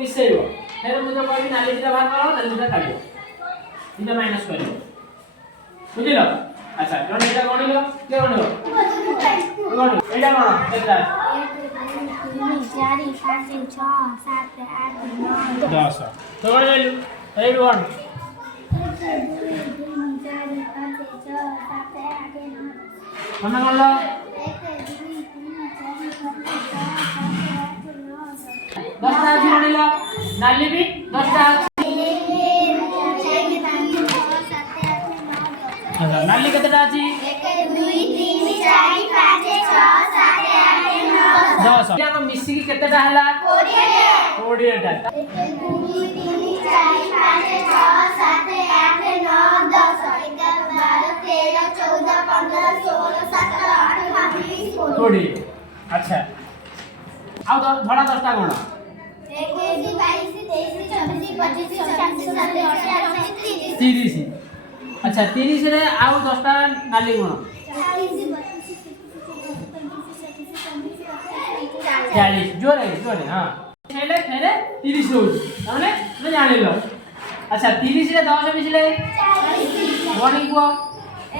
मिसेइबो फेर मु जो कहबी नाली दिटा भाग करो नाली दिटा काढियो दिटा माइनस करियो बुझिलो अच्छा जण एटा गणिलो के गणिलो गणिलो एटा कोन केता 4 5 6 7 8 9 10 तो गणिलु एई वन 1 2 3 4 5 6 7 8 9 तमे गणलो 1 2 3 4 5 6 7 8 9 10 टा जी गणिलो नाली भी 10 टा अच्छा नाली केतेटा अछि 1 2 3 4 5 6 7 8 9 10 याको मिसी की केतेटा हला 20 टा 1 2 3 4 5 6 7 8 9 10 11 12 13 14 15 16 17 18 19 20 अच्छा आउ धड़ा 10 टा गण 1 22 23 24 25 26 27 28 30 अच्छा 30 रे आउ 10 टा नाली गण 40 जोरे जोरे हां फेले फेरे 30 हो माने मैं जानि लो अच्छा 30 रे 10 मिसले 40 गणी को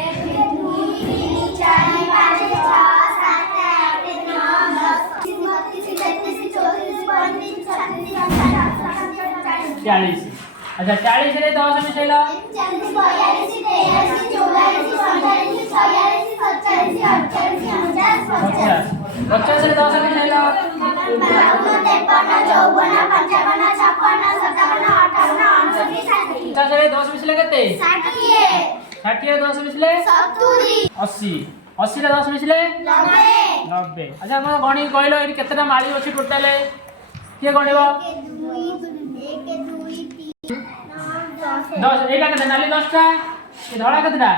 1 2 3 4 5 6 7 8 9 10 32 33 34 35 36 40 अच्छा 40 रे 10 मिसले 40 42 43 44 45 46 47 48 49 50 50 रे 10 मिसले 52 53 54 55 56 57 58 59 50 रे 10 मिसले केते 60 60 रे 10 मिसले 70 80 80 रे 10 मिसले 90 अच्छा हम गणी कहलो एरी केतेटा माळी अछि टोटल के गणिबो 10 एटा केते नाली 10 टा ए धड़ा केतेटा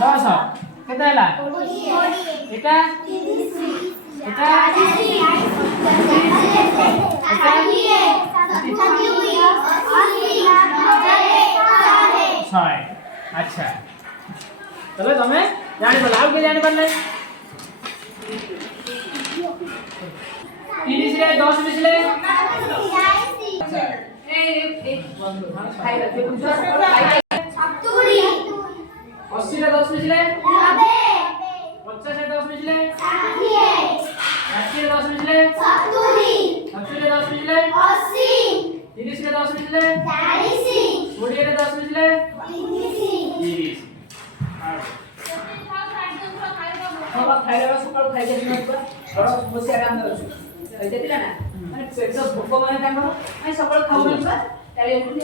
10 केते हला एटा एटा छय अच्छा तबे तमे जानि बला आउ के जानि पड़ले 30 रे 10 मिसले खाइला जे कुछ 80 रे 10 मिसले 50 रे 10 मिसले 60 रे 10 मिसले 70 रे 10 मिसले 30 रे 10 मिसले 40 रे 10 मिसले 30 सब खाइला सकाळ खाइ देली नबा और मुसे आराम दरछु देतिला ना माने पेट भोक माने तांकर आइ सकाळ खाउ नबा ताले एमुनी